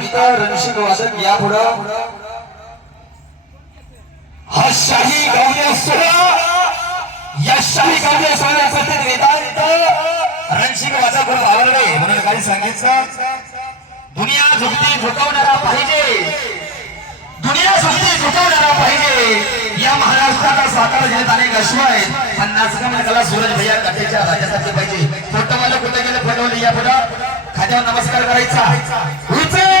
गीतं रणशिक वादक या पुढं हा शाही गावण्या सोहळा या शाही गावण्या सोहळ्यासाठी वेदांत रणशिक वादक खूप आवडले म्हणून काही सांगितलं दुनिया झुकती झुकवणारा पाहिजे दुनिया झुकती झुकवणारा पाहिजे या महाराष्ट्राचा सातारा जिल्ह्यात अनेक अश्व आहेत पण नाचकाला सूरज भैया काठेच्या राजासारखे पाहिजे फोटो मला कुठे गेले फोटोले या पुढं खाद्यावर नमस्कार करायचा उचल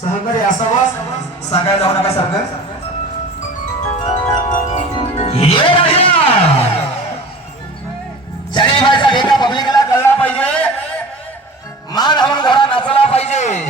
सहकारी असावं सांगायला जाऊ नका सारखं चाळीबाईचा ठेका पब्लिकला कळला पाहिजे मान हवून घोडा नाचला पाहिजे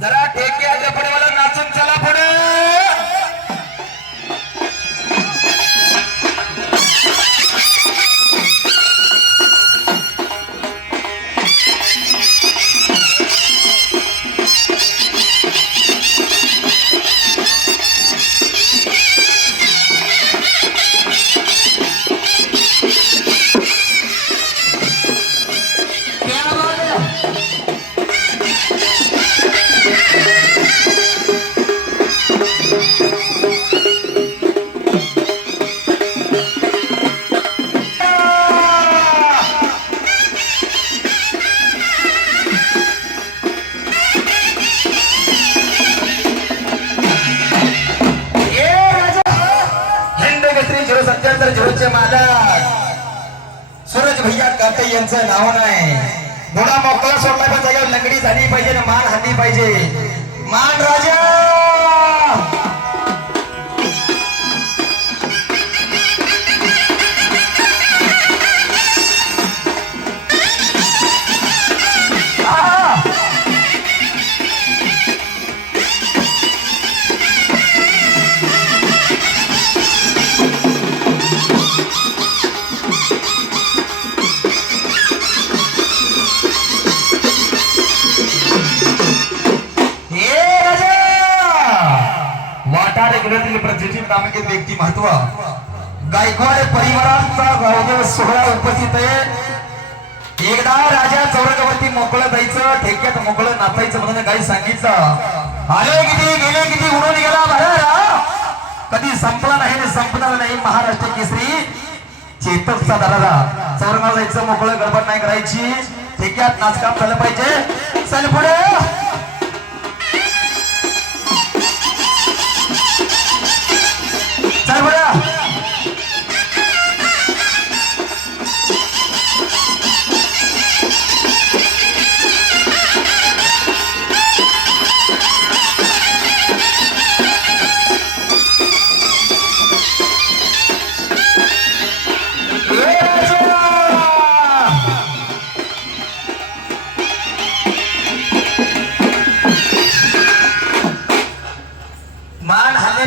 जरा ठेक्याच्या पुढे मला नाचून चला पुढे मालक सूरज भैया काटे यांचं नाव नाही घोडा मोकळा सोडला पण जागेवर लंगडी झाली पाहिजे ना मान हाणली पाहिजे मान राजा नामांकित व्यक्ती महत्व गायकवाड परिवाराचा गौरव सोहळा उपस्थित आहे एकदा राजा चौरंगावरती मोकळं जायचं ठेक्यात मोकळं नाचायचं म्हणून काही सांगितलं आले किती गेले किती उडून गेला भरा कधी संपला नाही आणि संपणार नाही महाराष्ट्र केसरी चेतकचा दरारा चौरंगावर जायचं मोकळं गडबड नाही करायची ठेक्यात नाचकाम झालं पाहिजे चल पुढे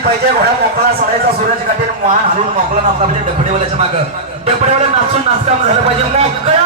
पाहिजे घोडा मोकळा सोडायचा सूरज काठीने मान हलवून मोकळा नाचला पाहिजे डबडेवाल्याच्या मागं डबडेवाला नाचून नाचकाम झालं पाहिजे मोकळा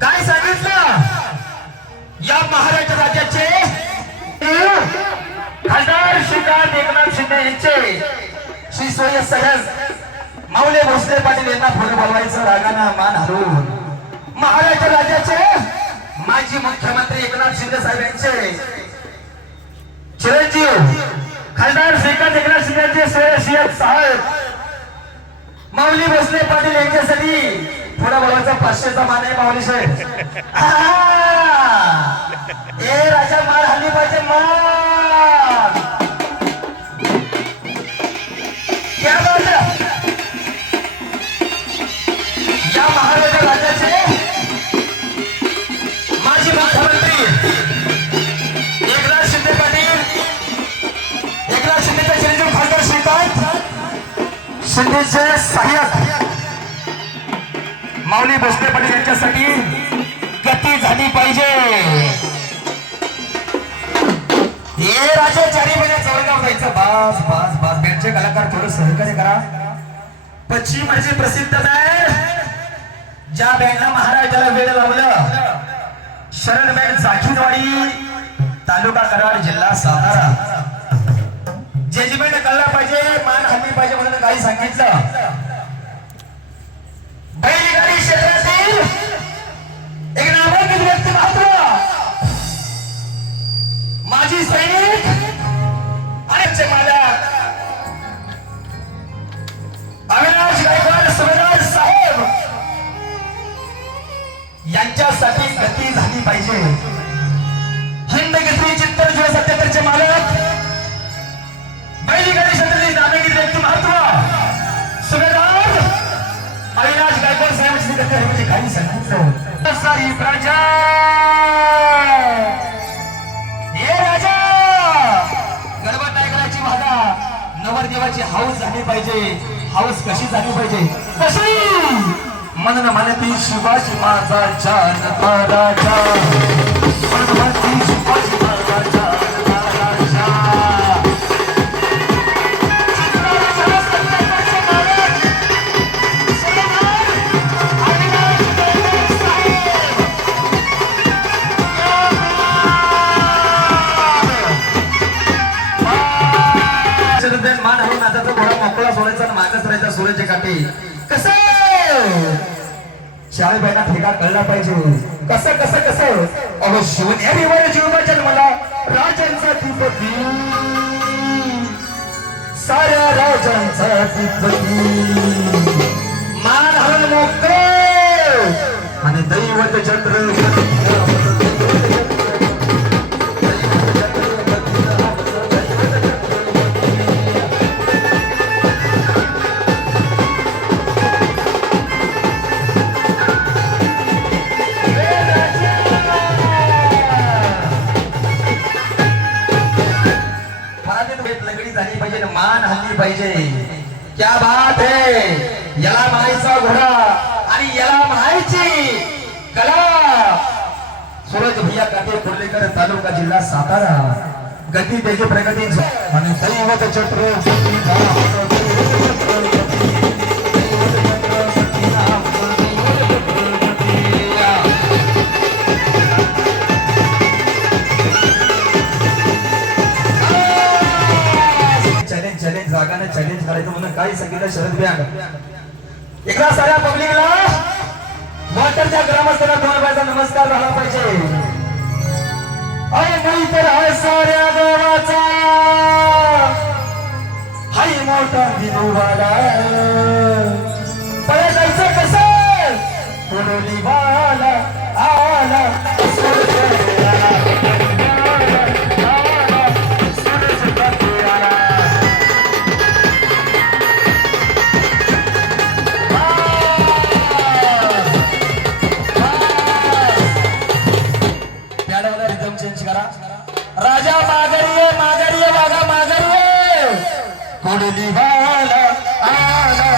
काय सांगितलं या महाराष्ट्र राज्याचे खासदार श्रीकांत एकनाथ शिंदे यांचे श्री सोय सहज माऊली भोसले पाटील यांना पुढे बोलवायचं रागाना मान हलवून महाराष्ट्र राज्याचे माजी मुख्यमंत्री एकनाथ शिंदे साहेब यांचे चिरंजीव खासदार श्रीकांत एकनाथ शिंदे यांचे सोय साहेब माऊली भोसले पाटील यांच्यासाठी पुढे बोलायचा 500चा मान आहे माऊली साहेब ए राजा मार हल्ली पाहिजे मार शिंदेचे सहाय्यक माऊली भोसले पाटील यांच्यासाठी गती झाली पाहिजे. हे राजे चारी महिने चौरगाव जायचं. बास बास बास बँडचे कलाकार थोडं सहकार्य करा. पश्चिम म्हणजे प्रसिद्ध आहे ज्या बँडला महाराजाला वेळ लावलं. शरण बँड जाखीरवाडी तालुका कराड जिल्हा सातारा. जजमेंट कळला पाहिजे, मान हल्ली पाहिजे म्हणून काही सांगितलं. बैलगाडी क्षेत्रातील एक नामांकित व्यक्ती मात्र माजी सैनिक आणि मालक अविनाश गायकवाड सुभेदार साहेब यांच्यासाठी गती झाली पाहिजे. हिंद केसरी चित्तर जो सत्याहत्तरचे मालक बैलगाडी क्षेत्रातील नामांकित व्यक्ती महत्व सुभेदार अविनाश गायकवाड साहेबांची गती आहे म्हणजे काही सांगितलं. सारी प्रजा हे राजा गरबा टायगराची वादा नवरदेवाची हाऊस झाली पाहिजे. हाऊस कशी झाली पाहिजे कशी म्हणून म्हणती शिवाजी माझा जानता राजा. म्हणून म्हणती शिवाजी माझा जानता राजा. मान हवी नाचाचा घोडा मोकळा सोडायचा आणि मागच राहायचा सूर्याचे काटे. कसं शाळेबाईला ठेका कळला पाहिजे. कसं कसं कसं अगं शिवनेरीवर जीव जन्मला राजांचा तिपती. साऱ्या राजांचा तिपती मान हवं मोकळ आणि दैवत चंद्र मान हल्ली पाहिजे. क्या बात है. याला म्हणायचा घोडा आणि याला म्हणायची कला. सूरज भैया काटे कुर्लेकर तालुका जिल्हा सातारा. गती त्याची प्रगती आणि दैवत चक्र चॅलेंज करायचं म्हणून काही सांगितलं. शरद बँड एकदा साऱ्या पब्लिकला वॉटरच्या ग्रामस्थांना दोन बायचा नमस्कार झाला पाहिजे. अरे नाही तर हा साऱ्या गावाचा हाय मोठा दिनवाला. पळे जायचं कसं कोडोलीवाला आला राजा माघारी माघारी बागा माघारी कोडली वाला आला.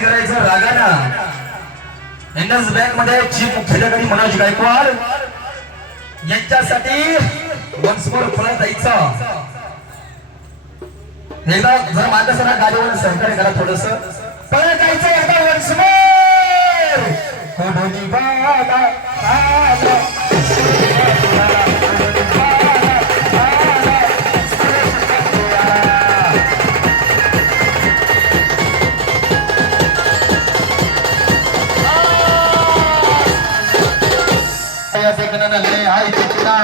करायचं रागाना. इंडस बँक मध्ये चीफ मुख्याधिकारी मनोज गायकवाड यांच्यासाठी वन्स मोर खुला जायचं. एकदा जर माणसाला गाडीवर सहकार्य करा थोडस. परत जायचं एकदा वन्स मोर कोडोली वाला आला. लय हाय चित्ता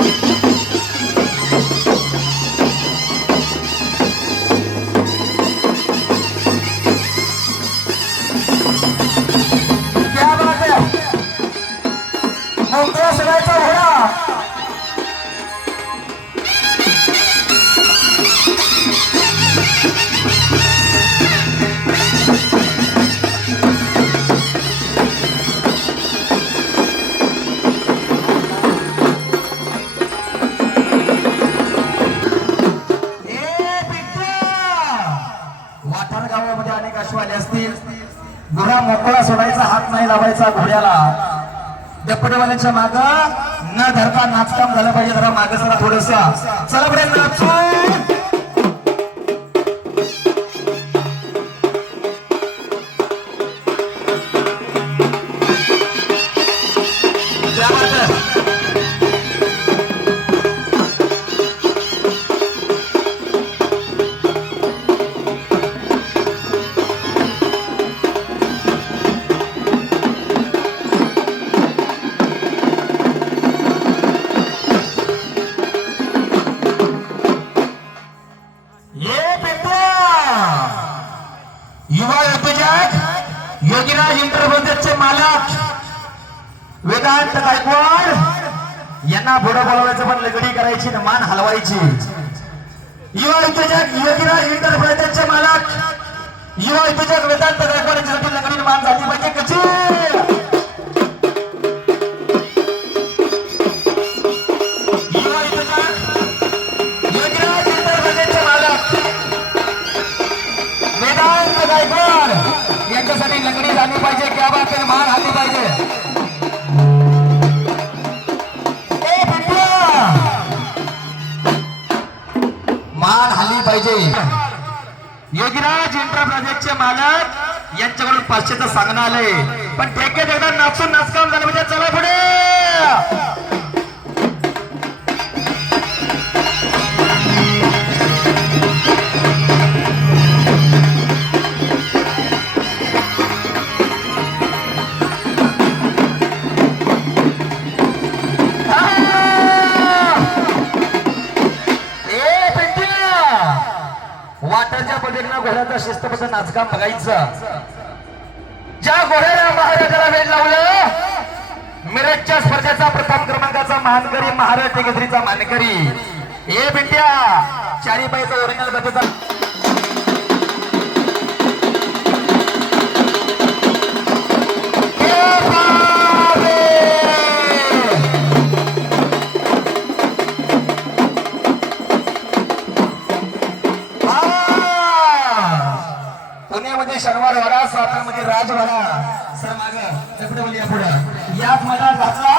Thank you. घोडा मोकळा सोडायचा, हात नाही लावायचा घोड्याला. डप्पटेवाल्यांच्या माग न धरता नाचकाम झालं पाहिजे. जरा माग जरा थोडस चला बरे नाचू. युवा उद्योजक योगीराज इंटरप्राइजेसचे मालक वेदांत गायकवाड यांना पुढे बोलवायचं, पण लगडी करायची ना मान हलवायची. युवा उद्योजक योगीराज इंटरप्राइजेसचे मालक युवा उद्योजक वेदांत गायकवाड यांच्यासाठी लगडी मान झाली पाहिजे. कशी यांच्यासाठी लकडी झाली पाहिजे. क्या बात आहे, मान आली पाहिजे. मान हल्ली पाहिजे. योगीराज इंटरप्राइजेसचे मालक यांच्याकडून 500चं सांगणं आलंय, पण ठेक्यात एकदा नाचून नाचकाम झालं पाहिजे. चला पुढे. वाटाच्या पद्धतीनं घोड्याचा शिस्तबद्ध नाचकाम बघायचं. ज्या घोड्याला महाराजाला वेळ लावलं, मिरजच्या स्पर्धेचा प्रथम क्रमांकाचा मानकरी, महाराष्ट्र केसरीचा मानकरी. ए बिंट्या चारी पायचा ओरिजिनल गतीचा शनिवार वाडा, सातारमध्ये राजवाडा. सर माग लपडे बोलूया पुढे याच मला घातला.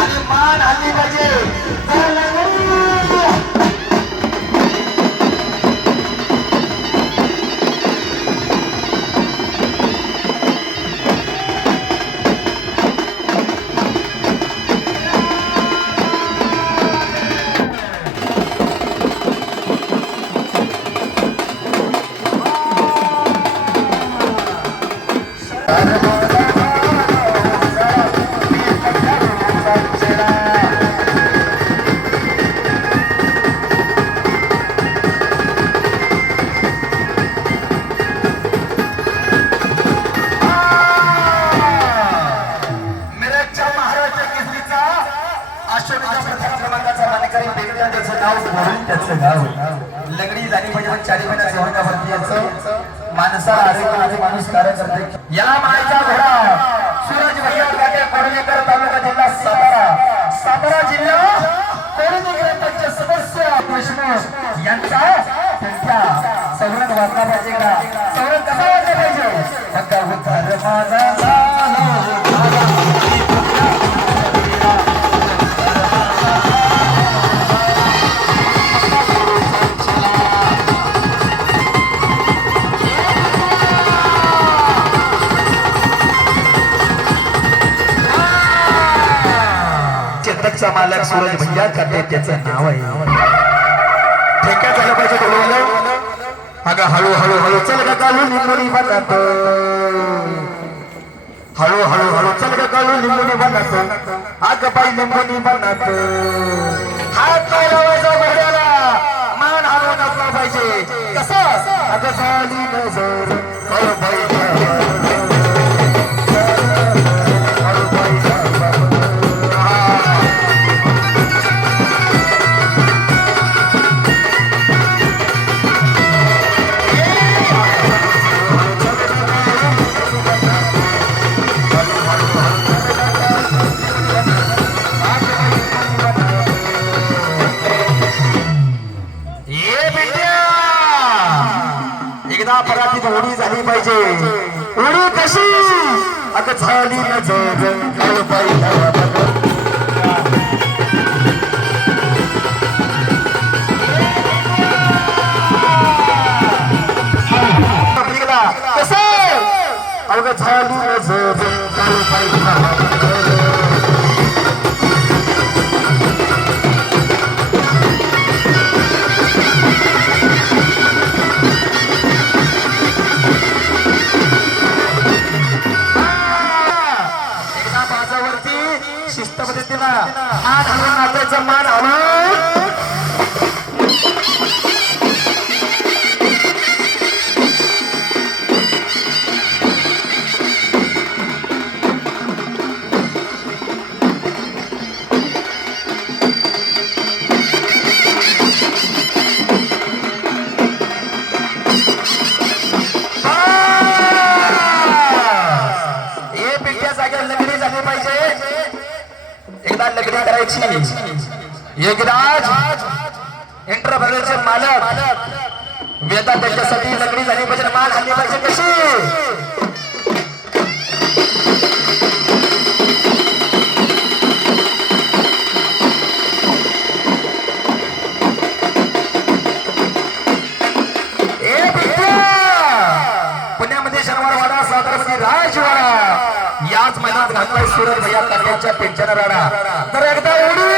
आणि मान हल्ली पाहिजे. लगडी झाली पाहिजे. चारी माणसा माणूस कार्य करते. याला म्हणायचा घोडा सूरज भैया काटे कोडणेकर, तालुका जिल्हा सातारा. सातारा जिल्हा कोडणेकर सदस्य देशमुख यांचा संख्या सवरण वाचला पाहिजे का? सवरण कसा वाचला पाहिजे? मालक सूरज भैया करते त्याचं नाव आहे. ठेक्यात झालं पाहिजे बोलवलं. अगं हळू हळू हळू चल ग कालू लिंबुनी बनत, हळू हळू हळू चल ग कालू लिंबुनी बनत, अग बाई लिंबुनी बनत. हात नाही लावायचा घोड्याला, मान हलवू नको पाहिजे. कसं अगं झाली नजर हळू बाई परातीत उडी झाली पाहिजे. उडी कशी अगं झाली नजर हळू बाई कसं अगं झाली नजर हळू बाई. शिस्त पद्धतीला मान हलवून नाचायचं, मान हलवून. हे पिंट्या जागेवर लगडी झाली पाहिजे. एकदा लग्न करायची. योगीराज इंटरव्ह्यूचे मालक वेदा त्यांच्यासाठी लग्नी झाली पाहिजे, मान हल्ली पाहिजे. कशी पुण्यामध्ये शनिवारवाडा, सातारामध्ये राजवाडा, याच मैदानात घातलाय सूरज भैया तात्यांच्या पेंचाना राडा. तर एकदा उडी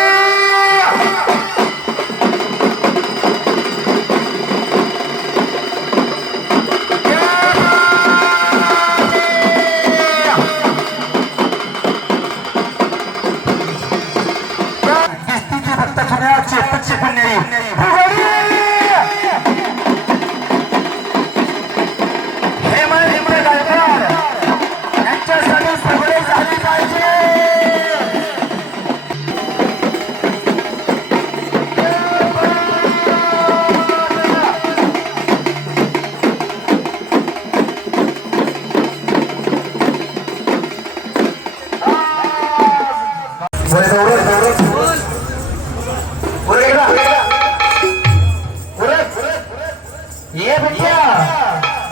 फक्त जुन्या चेतकची पुण्याई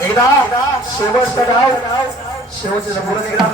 एकदा शेवटचं गाव शेवटचं बोलून एकदा